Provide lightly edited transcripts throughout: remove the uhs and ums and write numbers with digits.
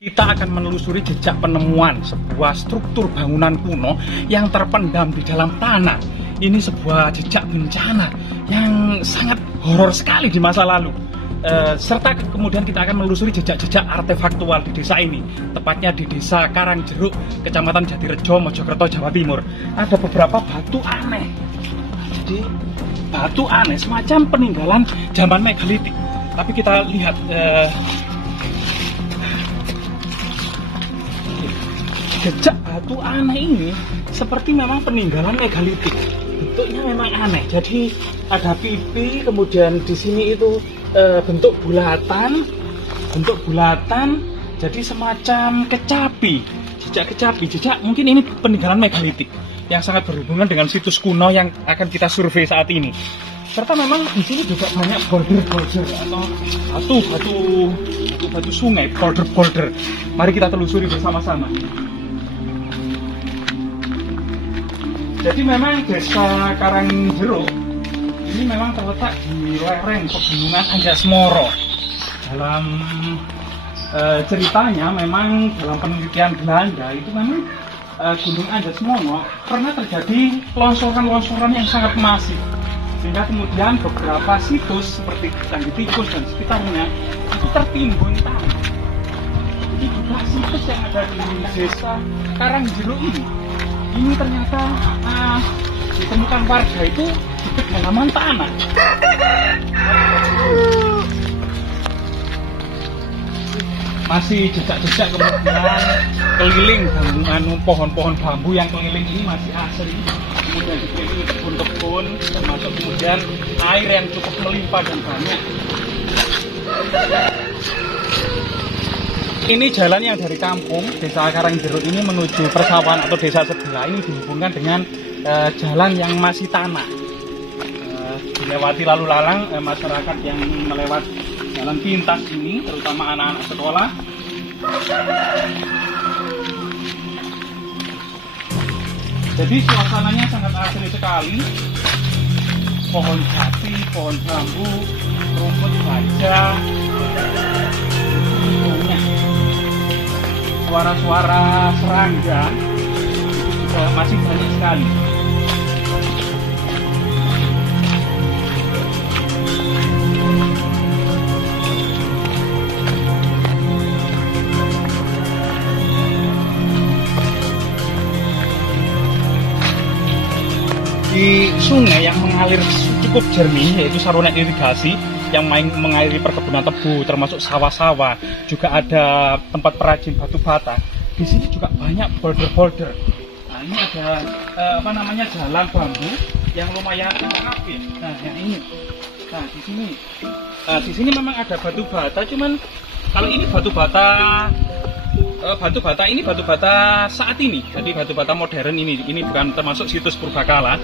Kita akan menelusuri jejak penemuan sebuah struktur bangunan kuno yang terpendam di dalam tanah. Ini sebuah jejak bencana yang sangat horor sekali di masa lalu. Serta kemudian kita akan menelusuri jejak-jejak artefaktual di desa ini, tepatnya di desa Karangjeruk, Kecamatan Jatirejo, Mojokerto, Jawa Timur. Ada beberapa batu aneh. Jadi batu aneh semacam peninggalan zaman megalitik. Tapi kita lihat jejak batu aneh ini seperti memang peninggalan megalitik. Bentuknya memang aneh. Jadi ada pipi, kemudian di sini itu bentuk bulatan, jadi semacam kecapi, jejak kecapi, jejak mungkin ini peninggalan megalitik yang sangat berhubungan dengan situs kuno yang akan kita survei saat ini. Serta memang di sini juga banyak boulder-boulder atau batu sungai, boulder-boulder. Mari kita telusuri bersama-sama. Jadi memang desa Karangjeruk ini memang terletak di lereng pegunungan Anjasmara. Dalam ceritanya memang dalam penelitian Belanda itu memang Gunung Anjasmara pernah terjadi longsoran-longsoran yang sangat masif. Sehingga kemudian beberapa situs seperti Candi Tikus dan sekitarnya itu tertimbun tanah. Jadi juga situs yang ada di desa Karangjeruk ini ternyata ditemukan warga itu di kedalaman tanah. Masih jejak-jejak kemudian keliling dengan pohon-pohon bambu yang keliling ini masih asri. Kemudian dikelilingi kebun-kebun, termasuk kemudian air yang cukup melimpah dan banyak. Ini jalan yang dari kampung desa Karangjeruk ini menuju persawahan atau desa sebelah ini dihubungkan dengan jalan yang masih tanah. Dilewati lalu lalang masyarakat yang melewat jalan pintas ini, terutama anak-anak sekolah. Jadi suasananya sangat asri sekali. Pohon jati, pohon bambu, rumput baja, suara-suara serangga itu juga masih banyak sekali. Di sungai yang mengalir cukup jernih, yaitu saluran irigasi yang mengairi perkebunan tebu, termasuk sawah-sawah, juga ada tempat perajin batu bata. Di sini juga banyak boulder-boulder. Nah, ini ada jalan bambu yang lumayan rapih. Nah, yang ini. Nah, di sini memang ada batu bata, cuman kalau ini batu bata saat ini. Jadi batu bata modern ini bukan termasuk situs purbakala.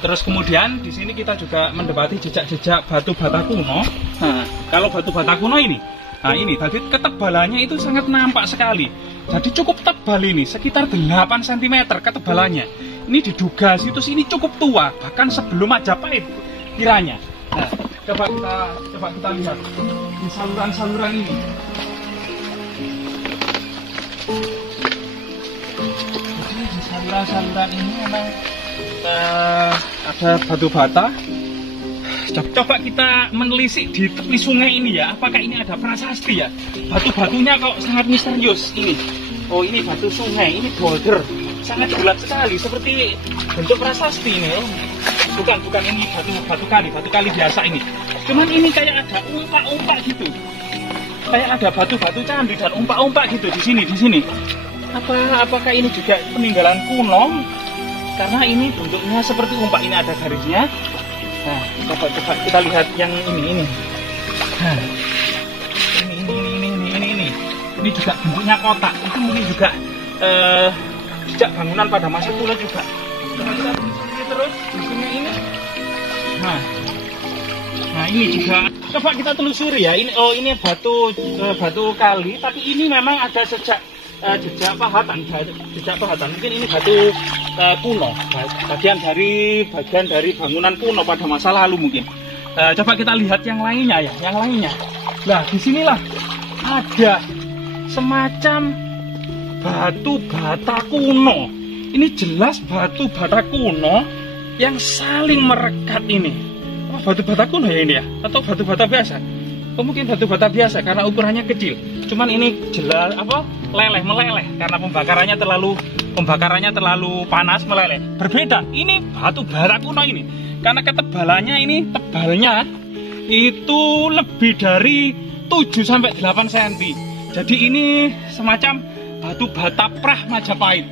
Terus kemudian di sini kita juga mendapati jejak-jejak batu bata kuno. Nah, kalau batu bata kuno ini, jadi ketebalannya itu sangat nampak sekali. Jadi cukup tebal ini, sekitar 8 cm ketebalannya. Ini diduga situs ini cukup tua, bahkan sebelum Majapahit kiranya. Nah, coba kita lihat di saluran-saluran ini. Jadi di saluran-saluran ini memang ada batu bata. Coba kita menelisik di tepi sungai ini ya, apakah ini ada prasasti ya? Batu-batunya kok sangat misterius ini. Oh, ini batu sungai, ini boulder, sangat bulat sekali, seperti bentuk prasasti ini. Oh, bukan ini batu kali biasa ini. Cuman ini kayak ada umpak-umpak gitu, kayak ada batu-batu candi dan umpak-umpak gitu di sini. Apakah ini juga peninggalan kuno? Karena ini bentuknya seperti umpak, ini ada garisnya. Nah, coba kita lihat yang ini. Nah, ini. Ini juga bentuknya kotak. Itu mungkin juga jejak bangunan pada masa kuno juga. Coba kita telusuri terus di sini ini. Nah, ini juga. Coba kita telusuri ya. Ini batu kali, tapi ini memang ada jejak pahatan. Mungkin ini batu kuno, bagian dari bangunan kuno pada masa lalu mungkin. Coba kita lihat yang lainnya ya, Nah, disinilah ada semacam batu bata kuno. Ini jelas batu bata kuno yang saling merekat ini. Oh, batu bata kuno ya ini ya? Atau batu bata biasa? Oh, mungkin batu bata biasa karena ukurannya kecil. Cuman ini jelas meleleh karena pembakarannya terlalu panas, meleleh. Berbeda, ini batu bata kuno ini karena ketebalannya ini tebalnya itu lebih dari 7-8 cm. Jadi ini semacam batu bata prah Majapahit.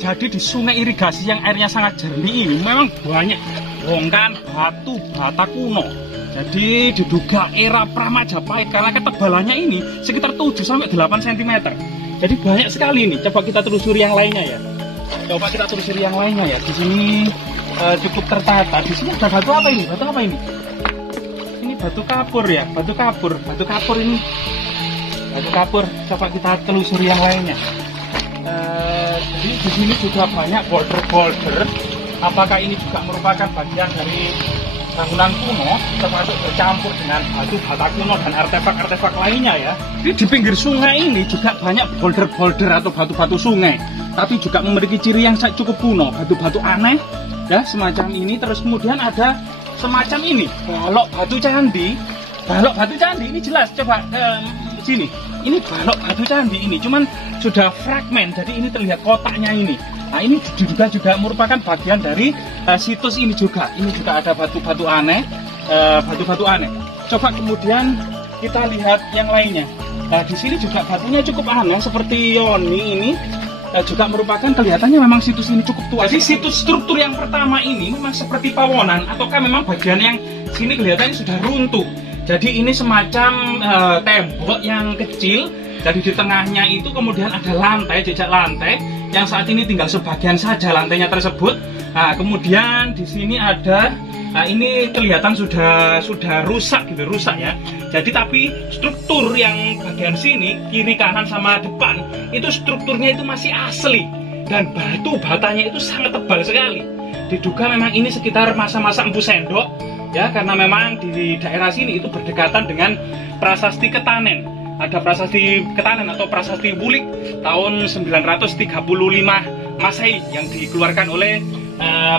Jadi di sungai irigasi yang airnya sangat jernih ini memang banyak bongkahan batu bata kuno. Jadi diduga era pra Majapahit karena ketebalannya ini sekitar 7-8 cm. Jadi banyak sekali ini. Coba kita telusuri yang lainnya ya. Di sini cukup tertata. Di sini ada batu apa ini? Batu apa ini? Ini batu kapur ya. Batu kapur ini. Batu kapur. Coba kita telusuri yang lainnya. Jadi di sini juga banyak boulder. Apakah ini juga merupakan bagian dari bangunan kuno, termasuk bercampur dengan batu bata kuno dan artefak-artefak lainnya ya. Jadi di pinggir sungai ini juga banyak boulder atau batu-batu sungai, tapi juga memiliki ciri yang cukup kuno, batu-batu aneh ya semacam ini. Terus kemudian ada semacam ini, balok batu candi. Balok batu candi ini jelas, coba sini. Ini balok batu candi ini, cuman sudah fragmen, jadi ini terlihat kotaknya ini. Nah ini juga merupakan bagian dari situs ini juga. Ini juga ada batu-batu aneh, Coba kemudian kita lihat yang lainnya. Nah di sini juga batunya cukup aneh, seperti Yoni ini. Juga merupakan kelihatannya memang situs ini cukup tua. Jadi situs struktur yang pertama ini memang seperti pawonan, ataukah memang bagian yang sini kelihatannya sudah runtuh. Jadi ini semacam tembok yang kecil. Jadi di tengahnya itu kemudian ada lantai, jejak lantai yang saat ini tinggal sebagian saja lantainya tersebut. Nah, kemudian di sini ada, ini kelihatan sudah rusak gitu, ya. Jadi tapi struktur yang bagian sini kiri kanan sama depan itu strukturnya itu masih asli dan batu batanya itu sangat tebal sekali. Diduga memang ini sekitar masa-masa Empu Sendok ya, karena memang di daerah sini itu berdekatan dengan prasasti Ketanen. Ada prasasti Ketanen atau prasasti Wulik tahun 935 Masehi yang dikeluarkan oleh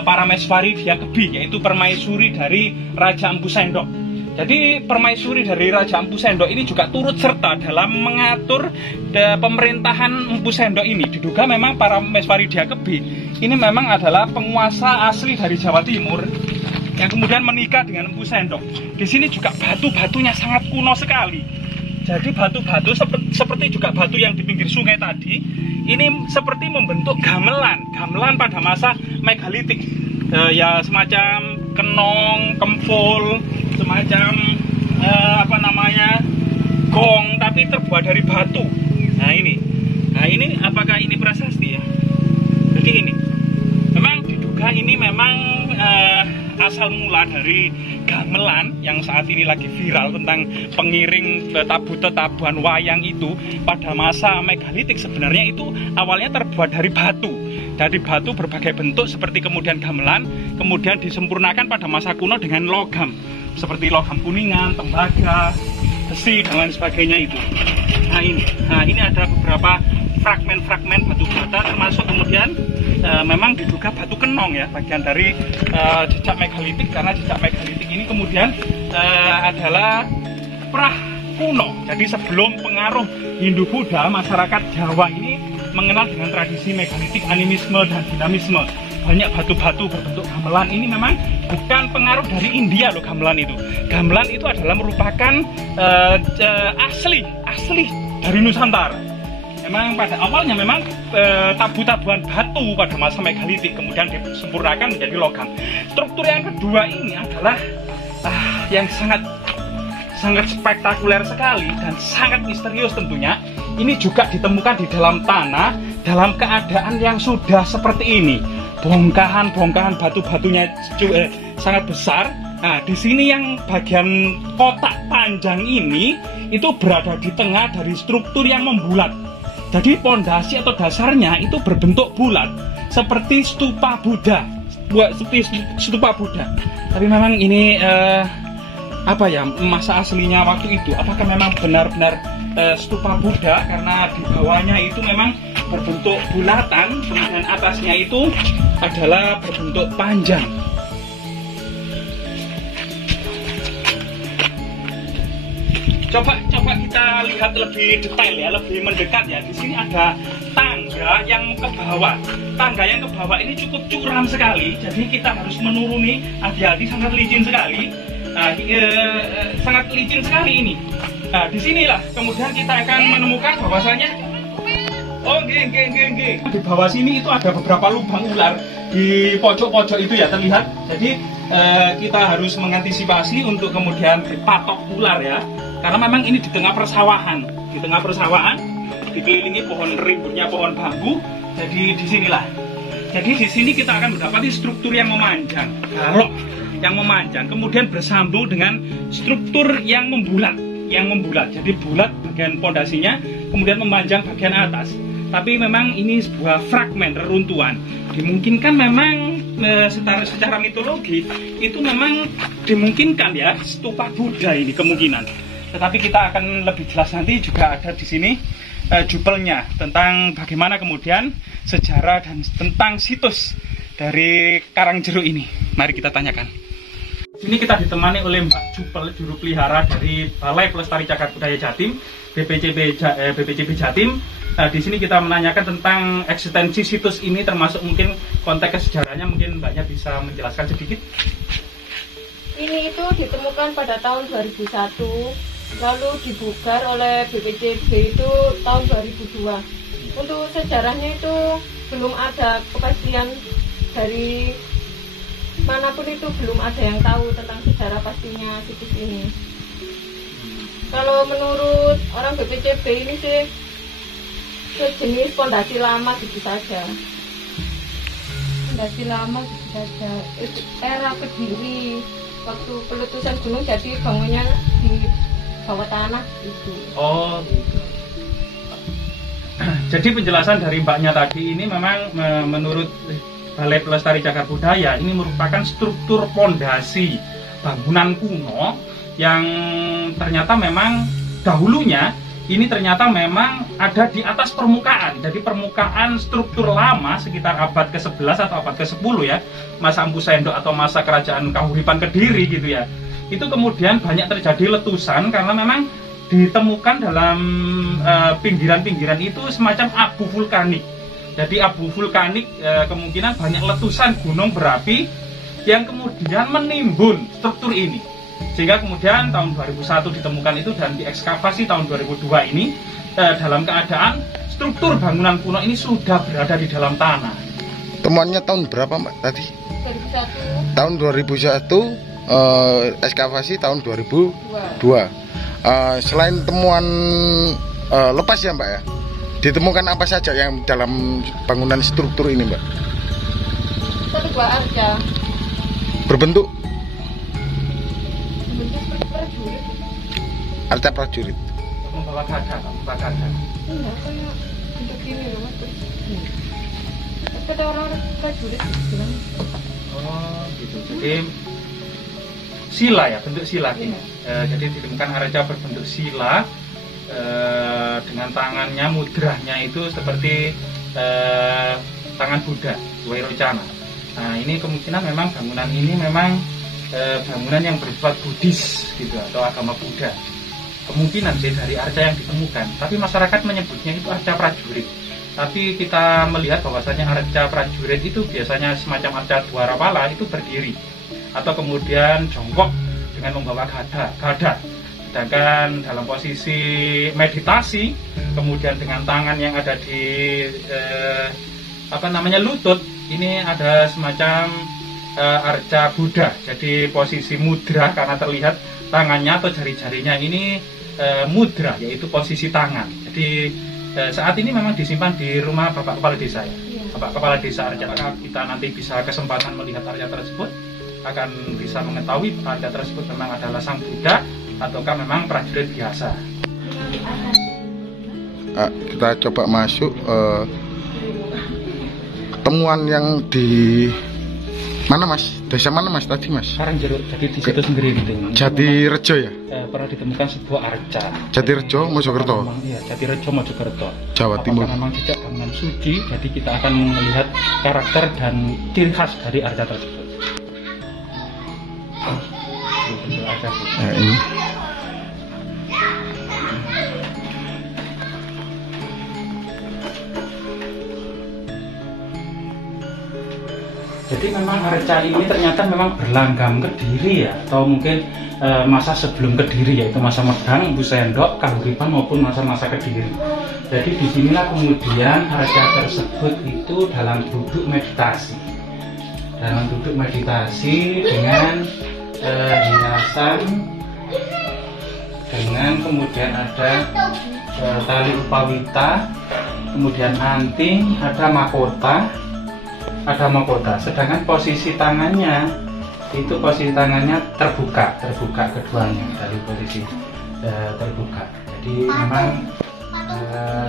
para Meswari via Kebi, yaitu permaisuri dari Raja Empu Sendok. Jadi permaisuri dari Raja Empu Sendok ini juga turut serta dalam mengatur pemerintahan Empu Sendok ini. Diduga memang para Meswari via Kebi ini memang adalah penguasa asli dari Jawa Timur yang kemudian menikah dengan Empu Sendok. Di sini juga batu-batunya sangat kuno sekali. Jadi batu-batu seperti juga batu yang di pinggir sungai tadi, ini seperti membentuk gamelan pada masa megalitik. Ya semacam kenong, kempul, semacam gong, tapi terbuat dari batu. Nah ini apakah ini prasasti ya? Jadi ini memang diduga ini memang asal mula dari gamelan yang saat ini lagi viral tentang pengiring tabuhan wayang itu pada masa megalitik. Sebenarnya itu awalnya terbuat dari batu. Dari batu berbagai bentuk seperti kemudian gamelan, kemudian disempurnakan pada masa kuno dengan logam seperti logam kuningan, tembaga, besi dan lain sebagainya itu. Nah ini ada beberapa fragmen-fragmen batu bata, termasuk kemudian memang diduga batu kenong ya, bagian dari jejak megalitik, karena jejak megalitik ini kemudian adalah prah kuno. Jadi sebelum pengaruh Hindu-Buddha, masyarakat Jawa ini mengenal dengan tradisi megalitik, animisme dan dinamisme. Banyak batu-batu berbentuk gamelan ini memang bukan pengaruh dari India loh. Gamelan itu adalah merupakan asli dari Nusantara. Memang pada awalnya memang tabuhan batu pada masa megalitik, kemudian disempurnakan menjadi logam. Struktur yang kedua ini adalah yang sangat spektakuler sekali dan sangat misterius tentunya. Ini juga ditemukan di dalam tanah dalam keadaan yang sudah seperti ini. Bongkahan batu-batunya sangat besar. Nah, di sini yang bagian kotak panjang ini itu berada di tengah dari struktur yang membulat. Jadi pondasi atau dasarnya itu berbentuk bulat seperti stupa Buddha. Tapi memang ini apa ya, masa aslinya waktu itu. Apakah memang benar-benar stupa Buddha, karena di bawahnya itu memang berbentuk bulatan, kemudian atasnya itu adalah berbentuk panjang. Coba kita lihat lebih detail ya, lebih mendekat ya. Di sini ada tangga yang ke bawah. Tangga yang ke bawah ini cukup curam sekali, jadi kita harus menuruni, hati-hati, sangat licin sekali. Sangat licin sekali ini. Nah, disinilah kemudian kita akan menemukan bahwasanya di bawah sini itu ada beberapa lubang ular di pojok-pojok itu ya, terlihat. Jadi kita harus mengantisipasi untuk kemudian dipatok ular ya, karena memang ini di tengah persawahan, dikelilingi pohon rimbunnya pohon bambu. Jadi disinilah. Jadi di sini kita akan mendapati struktur yang memanjang, balok yang memanjang, kemudian bersambung dengan struktur yang membulat. Jadi bulat bagian pondasinya, kemudian memanjang bagian atas. Tapi memang ini sebuah fragmen reruntuhan. Dimungkinkan memang secara mitologi itu memang dimungkinkan ya stupa Buddha ini kemungkinan. Tetapi kita akan lebih jelas nanti, juga ada di sini jupelnya tentang bagaimana kemudian sejarah dan tentang situs dari Karangjeruk ini. Mari kita tanyakan. Ini kita ditemani oleh Mbak Jupel, juru pelihara dari Balai Pelestari Cagar Budaya Jatim, BPCB Jatim. Di sini kita menanyakan tentang eksistensi situs ini, termasuk mungkin konteks sejarahnya. Mungkin Mbaknya bisa menjelaskan sedikit. Ini itu ditemukan pada tahun 2001, lalu dibugar oleh BPCB itu tahun 2002. Untuk sejarahnya itu belum ada kepastian dari manapun, itu belum ada yang tahu tentang sejarah pastinya situs ini. Kalau menurut orang BPCB ini sih sejenis pondasi lama gitu saja. Pondasi lama gitu saja. Era Kediri, waktu peletusan gunung, jadi bangunnya di bawah tanah itu. Oh gitu. Jadi penjelasan dari Mbaknya tadi ini memang menurut Balai Pelestari Cagar Budaya ini merupakan struktur pondasi bangunan kuno yang ternyata memang dahulunya ini ternyata memang ada di atas permukaan. Jadi permukaan struktur lama sekitar abad ke-11 atau abad ke-10 ya, masa Empu Sendok atau masa kerajaan Kahuripan Kediri gitu ya. Itu kemudian banyak terjadi letusan karena memang ditemukan dalam pinggiran-pinggiran itu semacam abu vulkanik. Jadi abu vulkanik kemungkinan banyak letusan gunung berapi yang kemudian menimbun struktur ini. Sehingga kemudian tahun 2001 ditemukan itu, dan diekskavasi tahun 2002 ini dalam keadaan struktur bangunan kuno ini sudah berada di dalam tanah. Temuannya tahun berapa Mbak tadi? 2001. Tahun 2001, ekskavasi tahun 2002. Selain temuan lepas ya Mbak ya, ditemukan apa saja yang dalam bangunan struktur ini Mbak? Satu buah arca. Berbentuk prajurit. arca prajurit. Membawa gada. Enggak, kayak bentuk gini loh Mas. Kata orang prajurit bilang. Oh gitu. Jadi sila ya, bentuk sila ini. Jadi ditemukan arca berbentuk sila dengan tangannya, mudrahnya itu seperti tangan Buddha, Wairocana. Nah ini kemungkinan memang bangunan ini memang bangunan yang bersifat Buddhis gitu, atau agama Buddha. Kemungkinan sih dari arca yang ditemukan, tapi masyarakat menyebutnya itu arca prajurit. Tapi kita melihat bahwasanya arca prajurit itu biasanya semacam arca dwarapala itu berdiri atau kemudian jongkok dengan membawa gada. Sedangkan dalam posisi meditasi, kemudian dengan tangan yang ada di lutut, ini ada semacam arca Buddha. Jadi posisi mudra, karena terlihat tangannya atau jari-jarinya ini mudra, yaitu posisi tangan. Jadi saat ini memang disimpan di rumah Bapak Kepala Desa ya. Bapak Kepala Desa Arca. Kita nanti bisa kesempatan melihat arca tersebut, akan bisa mengetahui arca tersebut memang adalah sang Buddha ataukah memang prajurit biasa. Kita coba masuk temuan yang Mana Mas? Desa mana Mas tadi Mas? Karangjeruk, jadi di situ sendiri gitu. Jatirejo ya? Pernah ditemukan sebuah arca. Jatirejo, Mojokerto. Iya, Jatirejo, Mojokerto. Jawa Timur. Apakah memang jejak bangunan suci? Jadi kita akan melihat karakter dan ciri khas dari arca tersebut. Arca suci. Nah, ini. Jadi memang arca ini ternyata memang berlanggam Kediri ya, atau mungkin masa sebelum Kediri, yaitu masa Medang, Bu Sendok, Kahuripan maupun masa-masa Kediri. Jadi disinilah kemudian arca tersebut itu dalam duduk meditasi, dengan hiasan, dengan kemudian ada tali upawita, kemudian anting, ada mahkota. Sedangkan posisi tangannya terbuka keduanya, dari posisi terbuka. Jadi memang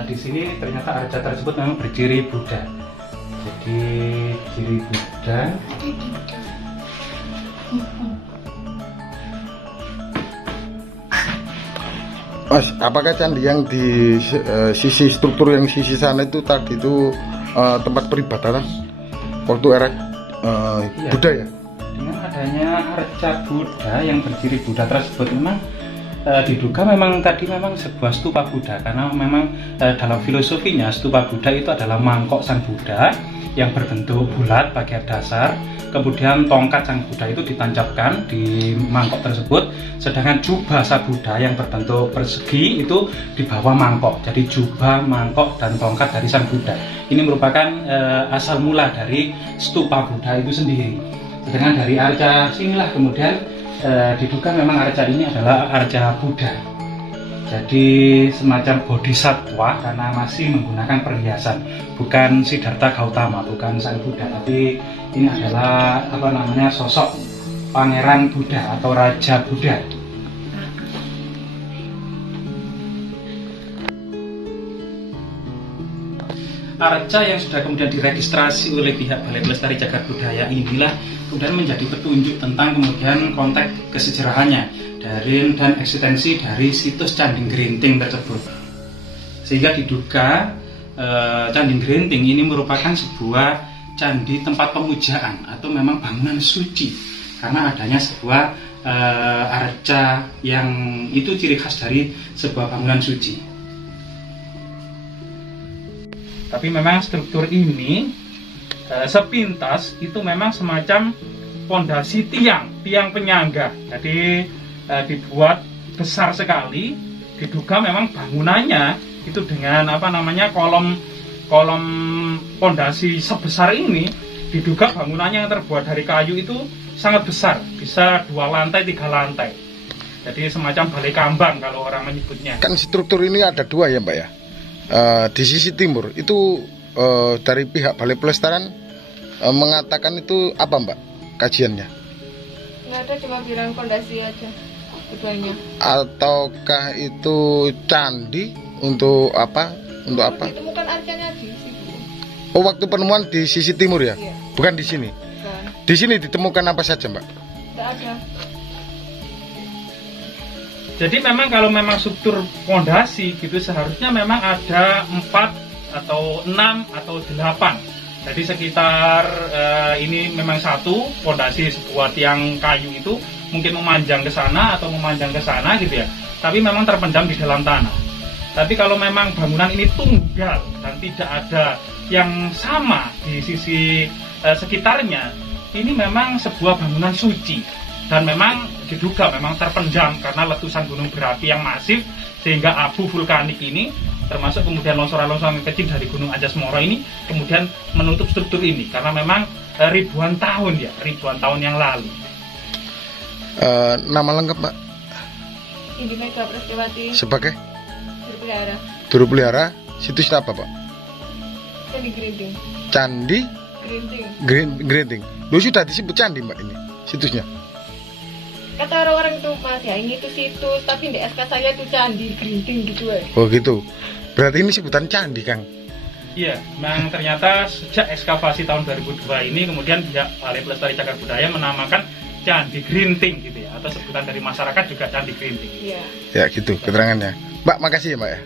di sini ternyata arca tersebut memang berciri Buddha. Jadi ciri Buddha. Mas, apakah candi yang di sisi struktur yang sisi sana itu tadi itu tempat peribadatan waktu era Iya. Buddha ya? Dengan adanya arca Buddha yang berciri Buddha tersebut memang diduga memang tadi memang sebuah stupa Buddha, karena memang dalam filosofinya stupa Buddha itu adalah mangkok sang Buddha yang berbentuk bulat bagian dasar, kemudian tongkat sang Buddha itu ditancapkan di mangkok tersebut, sedangkan jubah sang Buddha yang berbentuk persegi itu di bawah mangkok. Jadi jubah, mangkok, dan tongkat dari sang Buddha ini merupakan asal mula dari stupa Buddha itu sendiri. Sedangkan dari arca sinilah kemudian diduga memang arca ini adalah arca Buddha. Jadi semacam bodhisatwa karena masih menggunakan perhiasan, bukan Siddhartha Gautama, bukan sang Buddha, tapi ini adalah sosok pangeran Buddha atau raja Buddha. Arca yang sudah kemudian diregistrasi oleh pihak Balai Pelestari Cagar Budaya inilah kemudian menjadi petunjuk tentang kemudian konteks kesejarahannya dan eksistensi dari situs Candi Gerinting tersebut. Sehingga diduga Candi Gerinting ini merupakan sebuah candi tempat pemujaan atau memang bangunan suci, karena adanya sebuah arca yang itu ciri khas dari sebuah bangunan suci. Tapi memang struktur ini sepintas itu memang semacam pondasi tiang penyangga. Jadi dibuat besar sekali. Diduga memang bangunannya itu dengan kolom pondasi sebesar ini. Diduga bangunannya yang terbuat dari kayu itu sangat besar, bisa 2 lantai 3 lantai. Jadi semacam balai kambang kalau orang menyebutnya. Kan struktur ini ada 2 ya Mbak ya? Di sisi timur itu dari pihak Balai Pelestarian mengatakan itu apa Mbak kajiannya? Nggak ada, cuma bilang pondasi aja keduanya. Ataukah itu candi untuk apa? Untuk apa? Ditemukan arcanya di situ. Oh, waktu penemuan di sisi timur ya? Iya. Bukan di sini. Bukan. Di sini ditemukan apa saja Mbak? Nggak ada. Jadi memang kalau memang struktur pondasi gitu seharusnya memang ada 4 atau 6 atau 8. Jadi sekitar ini memang satu pondasi sebuah tiang kayu itu mungkin memanjang ke sana atau memanjang ke sana gitu ya. Tapi memang terpendam di dalam tanah. Tapi kalau memang bangunan ini tunggal dan tidak ada yang sama di sisi sekitarnya, ini memang sebuah bangunan suci. Dan memang diduga memang terpendam karena letusan gunung berapi yang masif, sehingga abu vulkanik ini termasuk kemudian longsoran-longsoran kecil dari Gunung Anjas Moro ini kemudian menutup struktur ini karena memang ribuan tahun yang lalu. Nama lengkap Mbak? Indi Mega Prastiwati. Sebagai? Jurupelihara. Jurupelihara. Situsnya apa Pak? Candi Gerinting. Candi Gerinting. Lu sudah disebut candi Mbak ini situsnya? Kata orang-orang itu Mas ya ini tuh situs, tapi di SK saya itu Candi Gerinting gitu ya. Oh gitu. Berarti ini sebutan candi Kang? Iya, memang ternyata sejak ekskavasi tahun 2002 ini kemudian pihak Balai Pelestari Cagar Budaya menamakan Candi Grinting gitu ya, atau sebutan dari masyarakat juga Candi Grinting. Iya. Ya gitu keterangannya. Mbak, makasih ya Mbak ya.